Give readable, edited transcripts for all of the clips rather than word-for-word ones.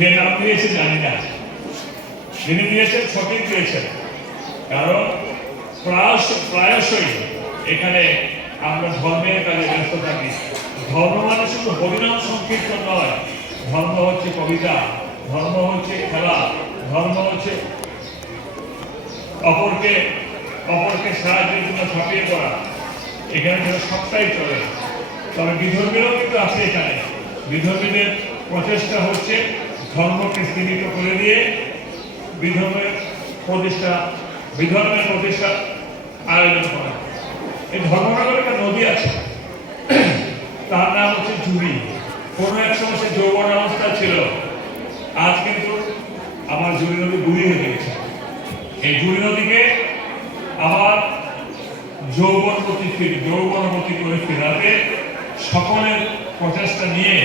কে নাম দিয়েছে জানি না, যিনি দিয়েছেন সঠিক দিয়েছেন। কারণ প্রায়শই এখানে আমরা ধর্মের কাজে ব্যস্ত থাকি। ধর্ম মানে শুধু হরিনাম সংকীর্তন নয়, ধর্ম হচ্ছে কবিতা, ধর্ম হচ্ছে খেলা, ধর্ম হচ্ছে অপরকে সাহায্যের জন্য ঝাঁপিয়ে পড়া। এখানে যেন সবটাই চলে। তবে বিধর্মীরাও কিন্তু আছে এখানে। বিধর্মীদের প্রচেষ্টা হচ্ছে ধর্মকে স্থায়িত করে দিয়ে বিধর্মের প্রতিষ্ঠা আয়োজন করা। এই ধর্মনগরে একটা নদী আছে, তার নাম হচ্ছে জুড়ি। কোনো এক সময় সে যৌবন অবস্থা ছিল, আজ কিন্তু আমার জুড়ি নদী বুড়ি হয়ে গেছে। এই জুড়ি নদীকে আবার যৌবনবতী করে ফেরাতে সকলের প্রচেষ্টা নিয়ে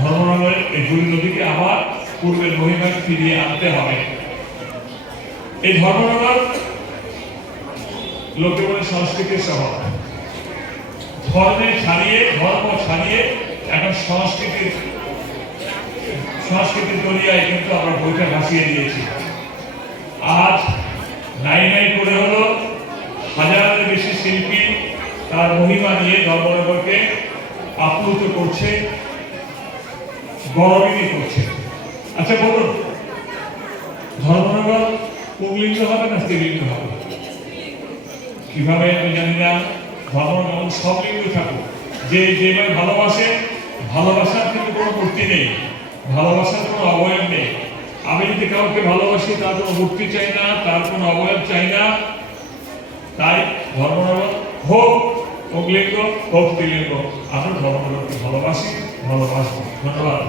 ধর্মনগরের এই জুড়ি নদীকে আবার পূর্বের মহিমাকে ফিরিয়ে আনতে হবে। এই ধর্মনগর লোকে বলে সংস্কৃতির শহর। ধর্ম ছাড়িয়ে এখন সংস্কৃতির দরিয়ায় কিন্তু আমরা বইটা ভাসিয়ে দিয়েছি। আজ নাই করে হলো হাজারের বেশি শিল্পী তার মহিমা নিয়ে ধর্মনগরকে আপ্লুত করছে, গৌরবিনী করছে। আচ্ছা বলুন, ধর্মনগর পুংলিঙ্গ হবে না স্ত্রীলিঙ্গ হবে? কিভাবে আমি জানি না। ধর্মনগর সব লিঙ্গ থাকুক, যে যেভাবে ভালোবাসার কিন্তু কোনো মূর্তি নেই, ভালোবাসার কোনো অবয়ব নেই। আমি যদি কাউকে ভালোবাসি তার কোনো মূর্তি চাই না, তার কোনো অবয়ব চাই না। তাই ধর্মনগর হোক পুংলিঙ্গ হোক স্ত্রীলিঙ্গ, আমরা ধর্মনগরকে ভালোবাসবো। ধন্যবাদ।